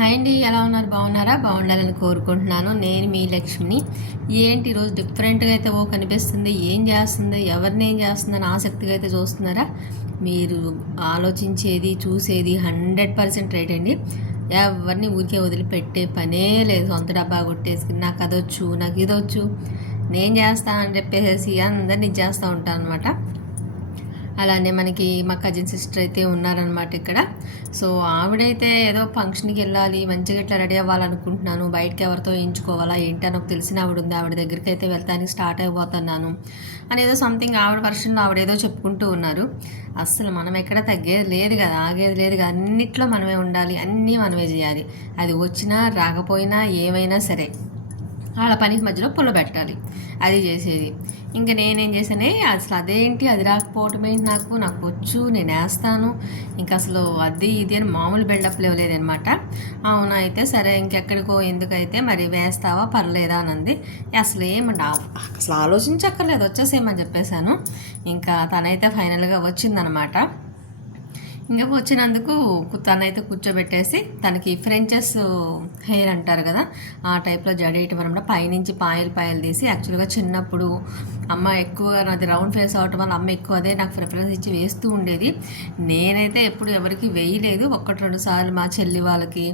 Hi అండి ఎలా ఉన్నారు? బాగున్నారా? బాగుండాలని కోరుకుంటున్నాను. నేను మీ లక్ష్మిని. ఏంటి ఈరోజు డిఫరెంట్గా అయితే ఓ కనిపిస్తుంది ఏం చేస్తుంది ఎవరిని ఏం చేస్తుందని ఆసక్తిగా అయితే చూస్తున్నారా? మీరు ఆలోచించేది చూసేది హండ్రెడ్ పర్సెంట్ రైట్ అండి. ఎవరిని ఊరికే వదిలిపెట్టే పనే లేదు. సొంత డబ్బా కొట్టేసుకుని నాకు అదొచ్చు నాకు ఇదొచ్చు నేను చేస్తానని చెప్పేసి అందరినీ చేస్తూ ఉంటాను అనమాట అలానే మనకి మా కజిన్ సిస్టర్ అయితే ఉన్నారనమాట ఇక్కడ. సో ఆవిడైతే ఏదో ఫంక్షన్కి వెళ్ళాలి మంచిగా ఇట్లా రెడీ అవ్వాలనుకుంటున్నాను బయటకి ఎవరితో వేయించుకోవాలా ఏంటో నాకు తెలిసిన ఆవిడ ఉంది. ఆవిడ దగ్గరికి అయితే వెళ్తానికి స్టార్ట్ అయిపోతున్నాను అని ఏదో సంథింగ్ ఆవిడ వర్షన్లో ఆవిడ ఏదో చెప్పుకుంటూ ఉన్నారు. అస్సలు మనం ఎక్కడ తగ్గేది లేదు కదా ఆగేది లేదు కదా అన్నిట్లో మనమే ఉండాలి అన్నీ మనమే చేయాలి. అది వచ్చినా రాకపోయినా ఏమైనా సరే. వాళ్ళ పనికి మధ్యలో పుల్ల పెట్టాలి. అది చేసేది. ఇంకా నేనేం చేశానే అసలు అదేంటి? అది రాకపోవటమే నాకు నాకు వచ్చు నేను వేస్తాను. ఇంకా అసలు అది ఇది అని మామూలు బిల్డప్ లేవలేదనమాట అవునా అయితే సరే ఇంకెక్కడికో ఎందుకైతే మరి వేస్తావా పర్లేదా అని అంది అసలు ఏమంట అసలు ఆలోచించక్కర్లేదు వచ్చేసేయమని చెప్పేశాను. ఇంకా తనైతే ఫైనల్గా వచ్చిందనమాట ఇంకా వచ్చినందుకు తనైతే కూర్చోబెట్టేసి తనకి ఫ్రెంచెస్ హెయిర్ అంటారు కదా ఆ టైప్లో జడేయటం అనమాట. పైనుంచి పాయలు పాయలు తీసి యాక్చువల్గా చిన్నప్పుడు అమ్మ ఎక్కువగా నాది రౌండ్ ఫేస్ అవటం వల్ల అమ్మ ఎక్కువ అదే నాకు ప్రిఫరెన్స్ ఇచ్చి వేస్తూ ఉండేది. నేనైతే ఎప్పుడు ఎవరికి వేయలేదు. ఒక్కటి రెండు సార్లు మా చెల్లి వాళ్ళకి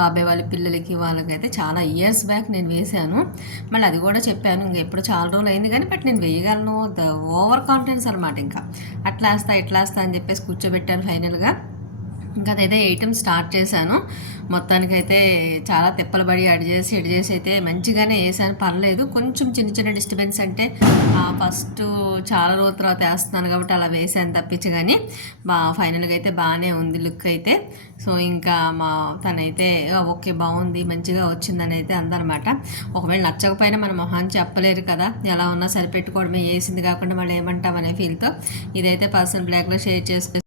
బాబాయ్ వాళ్ళ పిల్లలకి వాళ్ళకైతే చాలా ఇయర్స్ బ్యాక్ నేను వేశాను. మళ్ళీ అది కూడా చెప్పాను ఇంకా ఎప్పుడు చాలా రోజులు అయింది కానీ బట్ నేను వేయగలను. ద ఓవర్ కాన్ఫిడెన్స్ అనమాట ఇంకా. అట్లా వేస్తా ఇట్లా వేస్తా అని చెప్పేసి కూర్చోబెట్టాను ఫైనల్గా ఇంకా అదైతే వేయటం స్టార్ట్ చేశాను. మొత్తానికైతే చాలా తిప్పలు పడి అడి చేసి ఇడి చేసి అయితే మంచిగానే వేసాను పర్లేదు. కొంచెం చిన్న చిన్న డిస్టర్బెన్స్ అంటే ఫస్ట్ చాలా రోజుల తర్వాత వేస్తున్నాను కాబట్టి అలా వేసాను తప్పించి కానీ బా ఫైనల్గా అయితే బాగానే ఉంది లుక్ అయితే. సో ఇంకా మా తనైతే ఓకే బాగుంది మంచిగా వచ్చిందని అయితే అందనమాట. ఒకవేళ నచ్చకపోయినా మన మొహాన్ని చెప్పలేరు కదా. ఎలా ఉన్నా సరిపెట్టుకోవడమే వేసింది కాకుండా మళ్ళీ ఏమంటామనే ఫీల్తో ఇదైతే పర్సన్ బ్లాక్లో షేర్ చేసుకు